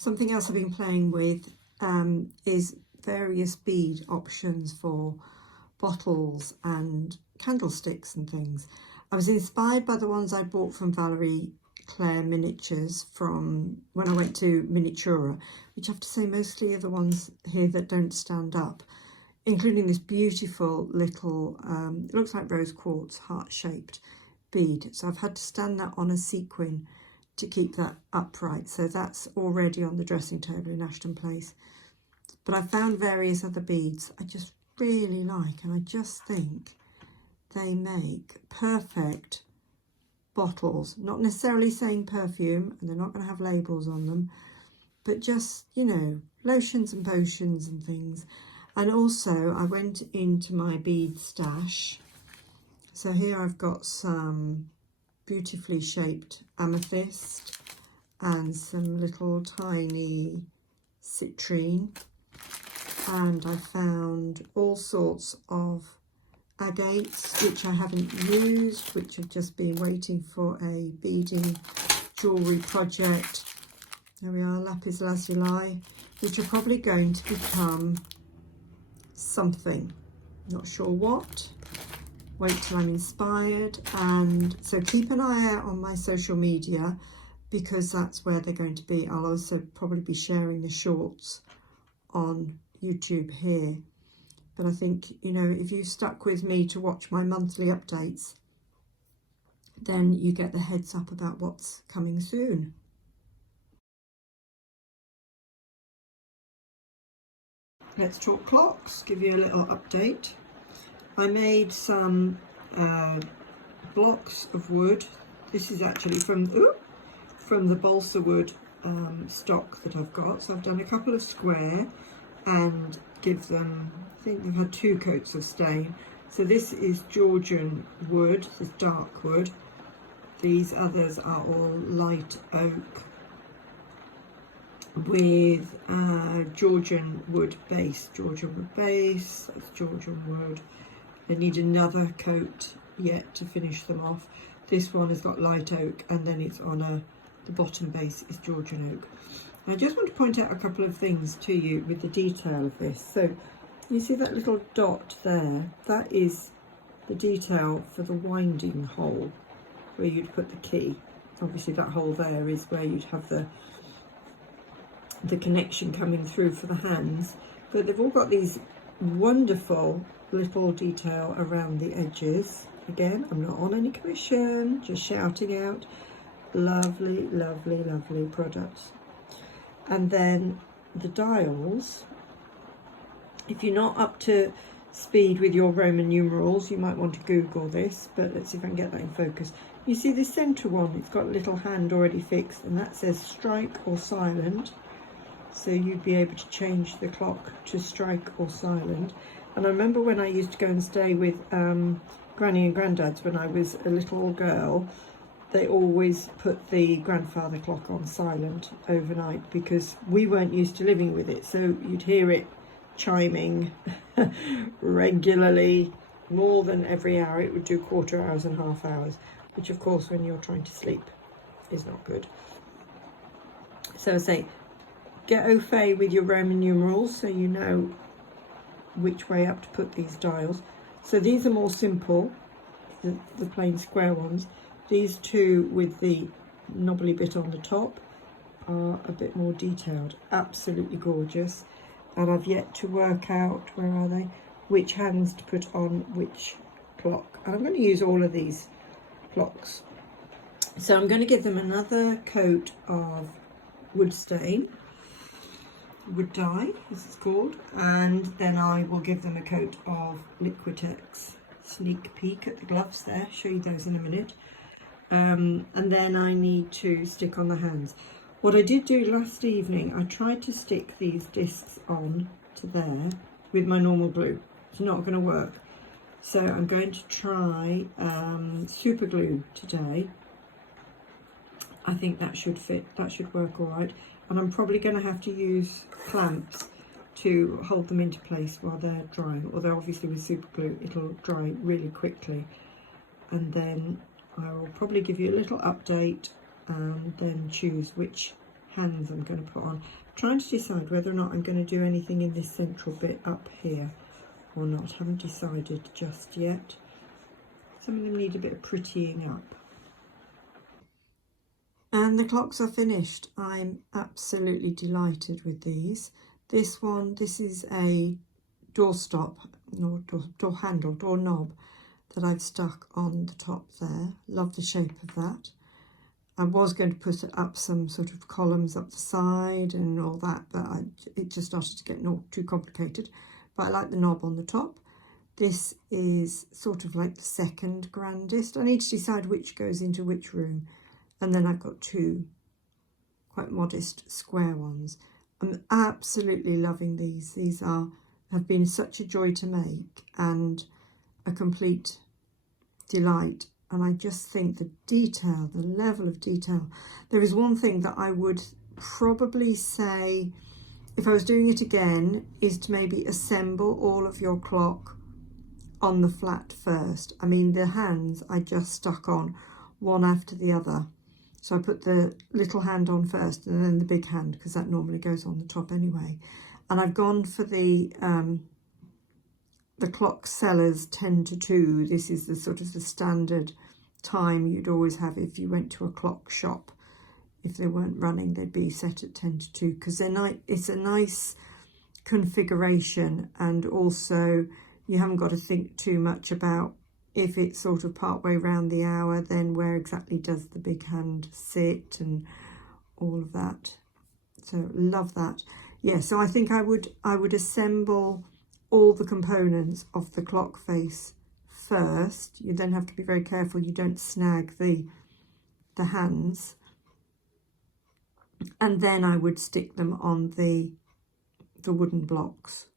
Something else I've been playing with is various bead options for bottles and candlesticks and things. I was inspired by the ones I bought from Valerie Claire Miniatures from when I went to Miniatura, which I have to say mostly are the ones here that don't stand up, including this beautiful little, it looks like rose quartz heart-shaped bead. So I've had to stand that on a sequin to keep that upright. So that's already on the dressing table in Ashton Place. But I found various other beads I just really like, and I just think they make perfect bottles. Not necessarily saying perfume, and they're not going to have labels on them, but just, you know, lotions and potions and things. And also I went into my bead stash. So here I've got some beautifully shaped amethyst and some little tiny citrine, and I found all sorts of agates which I haven't used, which have just been waiting for a beading jewellery project. There we are, lapis lazuli, which are probably going to become something, not sure what. Wait till I'm inspired. And so keep an eye out on my social media, because that's where they're going to be. I'll also probably be sharing the shorts on YouTube here. But I think, you know, if you stuck with me to watch my monthly updates, then you get the heads up about what's coming soon. Let's talk clocks, give you a little update. I made some blocks of wood. This is actually from the balsa wood stock that I've got. So I've done a couple of square and give them, I think they've had 2 coats of stain. So this is Georgian wood, this dark wood. These others are all light oak with Georgian wood base. Georgian wood base, that's Georgian wood. I need another coat yet to finish them off. This one has got light oak, and then it's on the bottom base is Georgian oak. I just want to point out a couple of things to you with the detail of this. So you see that little dot there? That is the detail for the winding hole where you'd put the key. Obviously that hole there is where you'd have the connection coming through for the hands. But they've all got these wonderful little detail around the edges. Again, I'm not on any commission, just shouting out. Lovely, lovely, lovely products. And then the dials, if you're not up to speed with your Roman numerals, you might want to Google this, but let's see if I can get that in focus. You see the center one, it's got a little hand already fixed, and that says strike or silent. So you'd be able to change the clock to strike or silent. And I remember when I used to go and stay with Granny and Grandad's when I was a little girl, they always put the grandfather clock on silent overnight because we weren't used to living with it. So you'd hear it chiming regularly, more than every hour. It would do quarter hours and half hours, which of course when you're trying to sleep is not good. So I say, get au fait with your Roman numerals so you know which way up to put these dials. So these are more simple, the plain square ones. These two with the knobbly bit on the top are a bit more detailed. Absolutely gorgeous. And I've yet to work out, where are they, which hands to put on which clock. And I'm going to use all of these clocks. So I'm going to give them another coat of wood stain, wood dye as it's called, and then I will give them a coat of Liquitex. Sneak peek at the gloves there, show you those in a minute. And then I need to stick on the hands. What I did do last evening, I tried to stick these discs on to there with my normal glue. It's not going to work. So I'm going to try super glue today. I think that should fit, that should work all right. And I'm probably going to have to use clamps to hold them into place while they're drying. Although obviously with super glue, it'll dry really quickly. And then I will probably give you a little update and then choose which hands I'm going to put on. I'm trying to decide whether or not I'm going to do anything in this central bit up here or not. Haven't decided just yet. Some of them need a bit of prettying up. And the clocks are finished. I'm absolutely delighted with these. This one, this is a door handle, door knob that I've stuck on the top there. Love the shape of that. I was going to put up some sort of columns up the side and all that, but it just started to get too complicated. But I like the knob on the top. This is sort of like the second grandest. I need to decide which goes into which room. And then I've got two quite modest square ones. I'm absolutely loving these. These have been such a joy to make and a complete delight. And I just think the detail, the level of detail. There is one thing that I would probably say, if I was doing it again, is to maybe assemble all of your clock on the flat first. I mean, the hands I just stuck on one after the other. So I put the little hand on first and then the big hand, because that normally goes on the top anyway. And I've gone for the clock sellers 10 to 2. This is the sort of the standard time you'd always have if you went to a clock shop. If they weren't running, they'd be set at 10 to 2, because it's a nice configuration, and also you haven't got to think too much about if it's sort of part way round the hour, then where exactly does the big hand sit and all of that. So love that. Yeah, so I think I would assemble all the components of the clock face first. You then have to be very careful you don't snag the hands. And then I would stick them on the wooden blocks.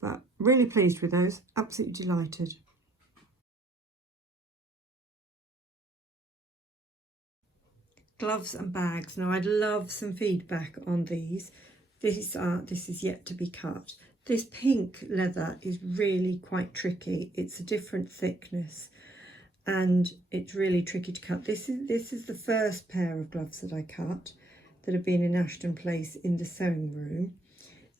But really pleased with those, absolutely delighted. Gloves and bags. Now I'd love some feedback on these. This is yet to be cut. This pink leather is really quite tricky. It's a different thickness and it's really tricky to cut. This is the first pair of gloves that I cut that have been in Ashton Place in the sewing room.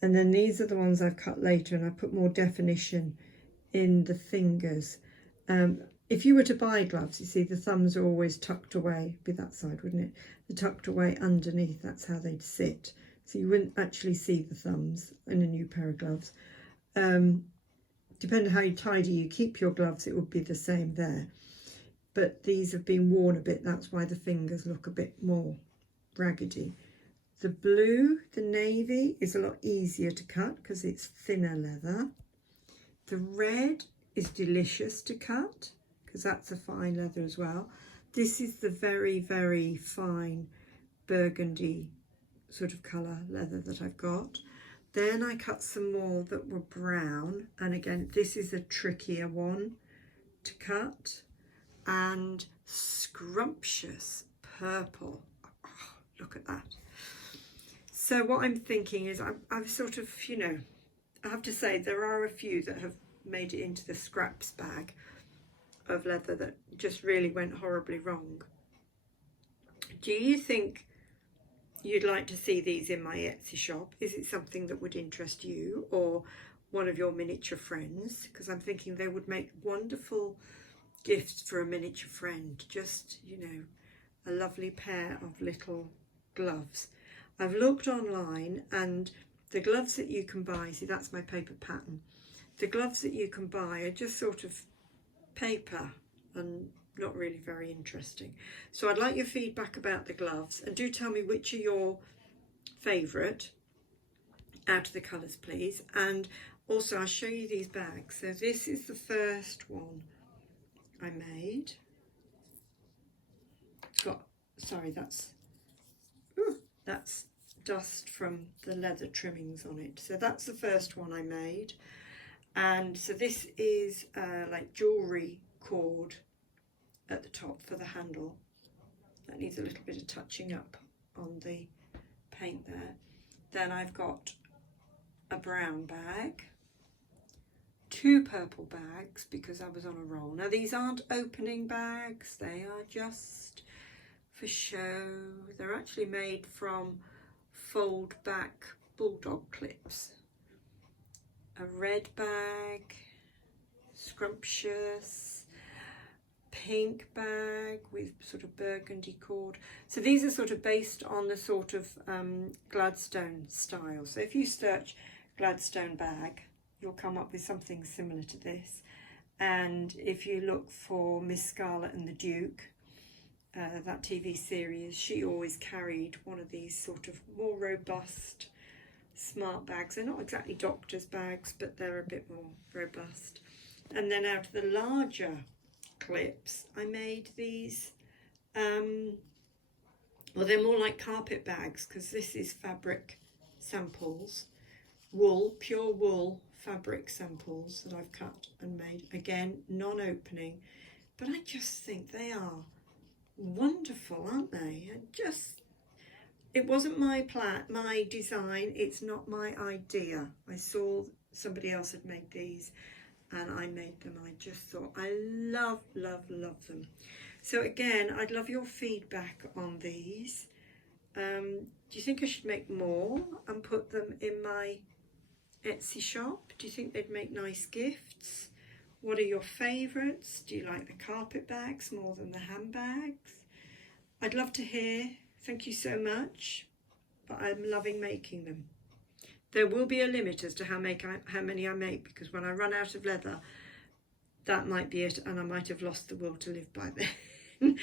And then these are the ones I've cut later, and I put more definition in the fingers. If you were to buy gloves, you see the thumbs are always tucked away, be that side, wouldn't it? They're tucked away underneath, that's how they'd sit. So you wouldn't actually see the thumbs in a new pair of gloves. Depending how tidy you keep your gloves, it would be the same there. But these have been worn a bit, that's why the fingers look a bit more raggedy. The blue, the navy, is a lot easier to cut because it's thinner leather. The red is delicious to cut because that's a fine leather as well. This is the very, very fine burgundy sort of colour leather that I've got. Then I cut some more that were brown, and again this is a trickier one to cut. And scrumptious purple. Oh, look at that. So what I'm thinking is I've sort of, you know, I have to say there are a few that have made it into the scraps bag of leather that just really went horribly wrong. Do you think you'd like to see these in my Etsy shop? Is it something that would interest you or one of your miniature friends? Because I'm thinking they would make wonderful gifts for a miniature friend. Just, you know, a lovely pair of little gloves. I've looked online, and the gloves that you can buy, see that's my paper pattern, the gloves that you can buy are just sort of paper and not really very interesting. So I'd like your feedback about the gloves, and do tell me which are your favourite out of the colours please. And also I'll show you these bags. So this is the first one I made. Sorry, that's dust from the leather trimmings on it. So that's the first one I made. And so this is like jewellery cord at the top for the handle. That needs a little bit of touching up on the paint there. Then I've got a brown bag, two purple bags because I was on a roll. Now these aren't opening bags, they are just for show. They're actually made from fold back bulldog clips. A red bag, scrumptious, pink bag with sort of burgundy cord. So these are sort of based on the sort of Gladstone style. So if you search Gladstone bag, you'll come up with something similar to this. And if you look for Miss Scarlet and the Duke, that TV series, she always carried one of these sort of more robust smart bags. They're not exactly doctor's bags, but they're a bit more robust. And then out of the larger clips, I made these, well, they're more like carpet bags, because this is fabric samples, wool, pure wool fabric samples that I've cut and made. Again, non-opening, but I just think they are wonderful, aren't they? It wasn't my design, it's not my idea. I saw somebody else had made these and I made them. I just thought I love them. So again, I'd love your feedback on these. Do you think I should make more and put them in my Etsy shop? Do you think they'd make nice gifts? What are your favourites? Do you like the carpet bags more than the handbags? I'd love to hear. Thank you so much. But I'm loving making them. There will be a limit as to how many I make, because when I run out of leather, that might be it, and I might have lost the will to live by then.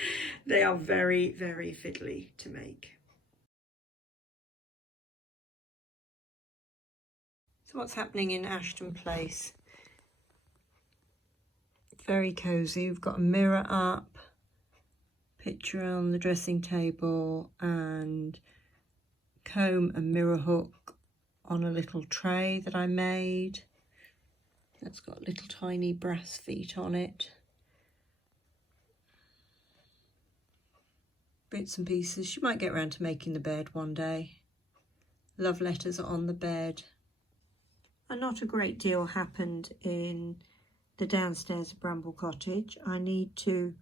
They are very, very fiddly to make. So what's happening in Ashton Place? Very cosy. We've got a mirror up, picture on the dressing table, and comb and mirror hook on a little tray that I made. That's got little tiny brass feet on it. Bits and pieces. She might get around to making the bed one day. Love letters are on the bed. And not a great deal happened in the downstairs of Bramble Cottage. I need to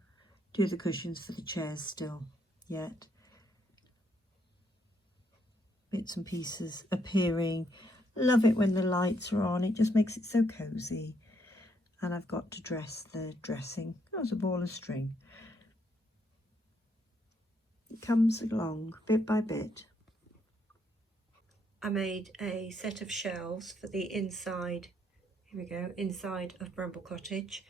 do the cushions for the chairs still yet. Bits and pieces appearing. Love it when the lights are on. It just makes it so cosy. And I've got to dress the dressing. That was a ball of string. It comes along bit by bit. I made a set of shelves for the inside, here we go, inside of Bramble Cottage,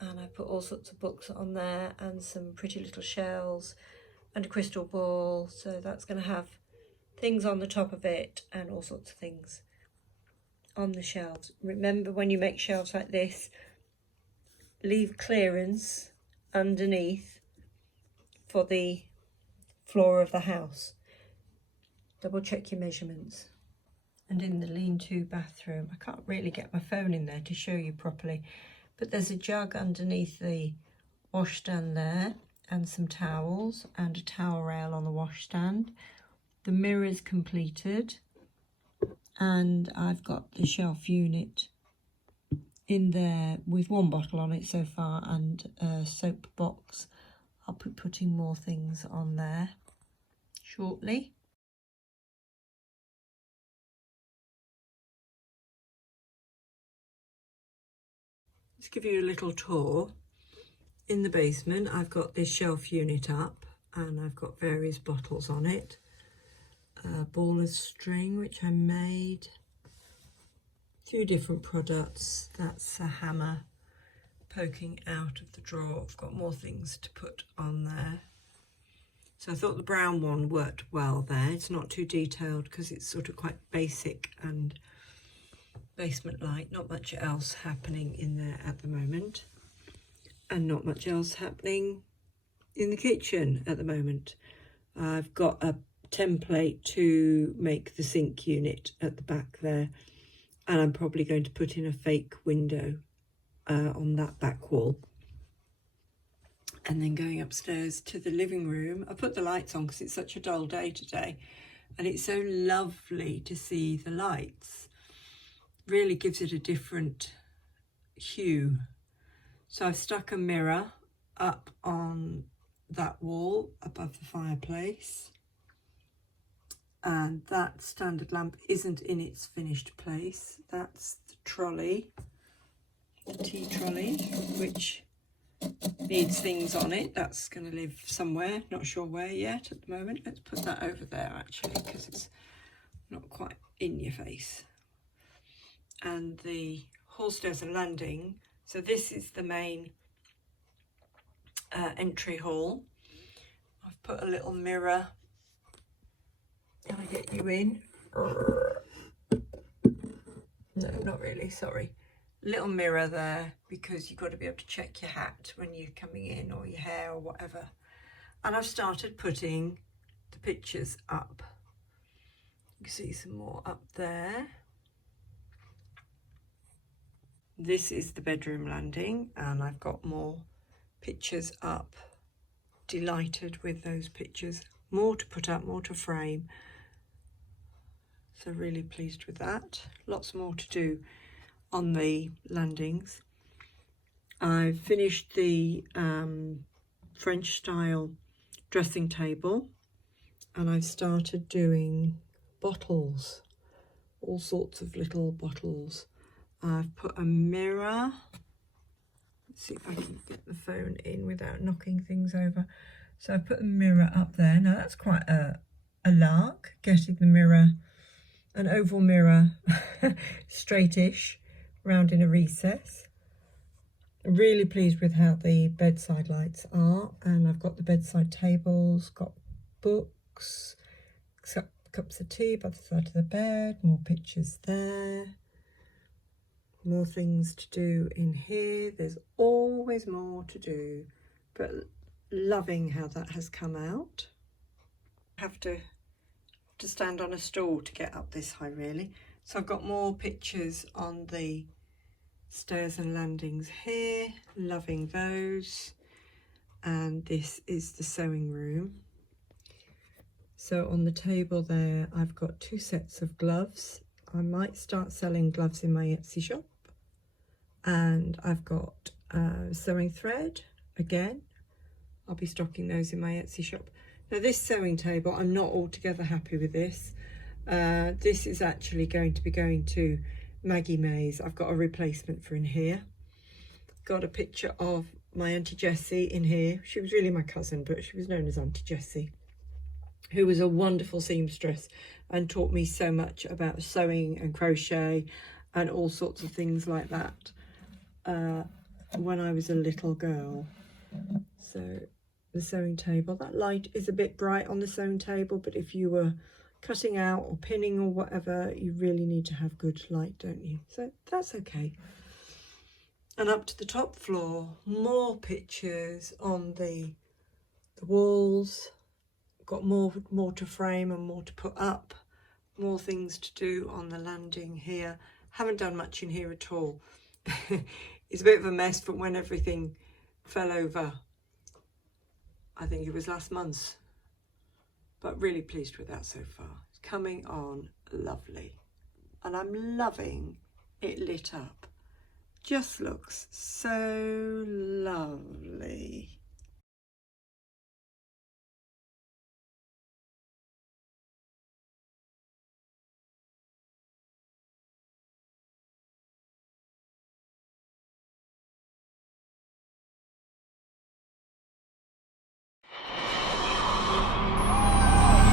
and I put all sorts of books on there and some pretty little shells and a crystal ball. So that's going to have things on the top of it and all sorts of things on the shelves. Remember, when you make shelves like this, leave clearance underneath for the floor of the house. Double check your measurements. And in the lean-to bathroom, I can't really get my phone in there to show you properly, but there's a jug underneath the washstand there, and some towels and a towel rail on the washstand. The mirror is completed, and I've got the shelf unit in there with one bottle on it so far and a soap box. I'll be putting more things on there shortly. Let's give you a little tour. In the basement, I've got this shelf unit up and I've got various bottles on it. A ball of string, which I made. A few different products. That's a hammer poking out of the drawer. I've got more things to put on there. So I thought the brown one worked well there. It's not too detailed because it's sort of quite basic and basement-like. Not much else happening in there at the moment. And not much else happening in the kitchen at the moment. I've got a template to make the sink unit at the back there. And I'm probably going to put in a fake window on that back wall. And then going upstairs to the living room. I put the lights on because it's such a dull day today. And it's so lovely to see the lights. Really gives it a different hue. So I've stuck a mirror up on that wall above the fireplace, and that standard lamp isn't in its finished place. That's the trolley, the tea trolley, which needs things on it. That's going to live somewhere, not sure where yet at the moment. Let's put that over there actually, because it's not quite in your face. And the hall stairs and landing. So this is the main entry hall. I've put a little mirror. Can I get you in? No, not really, sorry. Little mirror there, because you've got to be able to check your hat when you're coming in, or your hair, or whatever. And I've started putting the pictures up. You can see some more up there. This is the bedroom landing, and I've got more pictures up. Delighted with those pictures. More to put up, more to frame. So really pleased with that. Lots more to do on the landings. I've finished the French style dressing table, and I've started doing bottles, all sorts of little bottles. I've put a mirror. Let's see if I can get the phone in without knocking things over. So I've put a mirror up there. Now that's quite a lark, getting the mirror, an oval mirror, straightish, round in a recess. Really pleased with how the bedside lights are, and I've got the bedside tables, got books, cups of tea by the side of the bed, more pictures there, more things to do in here. There's always more to do, but loving how that has come out. I have to stand on a stool to get up this high really. So I've got more pictures on the stairs and landings here, loving those. And this is the sewing room. So on the table there, I've got 2 sets of gloves. I might start selling gloves in my Etsy shop. And I've got sewing thread again. I'll be stocking those in my Etsy shop. Now this sewing table, I'm not altogether happy with this. This is actually going to be going to Maggie May's. I've got a replacement for in here. Got a picture of my Auntie Jessie in here. She was really my cousin, but she was known as Auntie Jessie, who was a wonderful seamstress and taught me so much about sewing and crochet and all sorts of things like that when I was a little girl. So the sewing table, that light is a bit bright on the sewing table, but if you were cutting out or pinning or whatever, you really need to have good light, don't you? So that's okay. And up to the top floor, more pictures on the walls. Got more to frame and more to put up, more things to do on the landing here. Haven't done much in here at all. It's a bit of a mess from when everything fell over. I think it was last month, but really pleased with that so far. It's coming on lovely, and I'm loving it lit up. Just looks so lovely.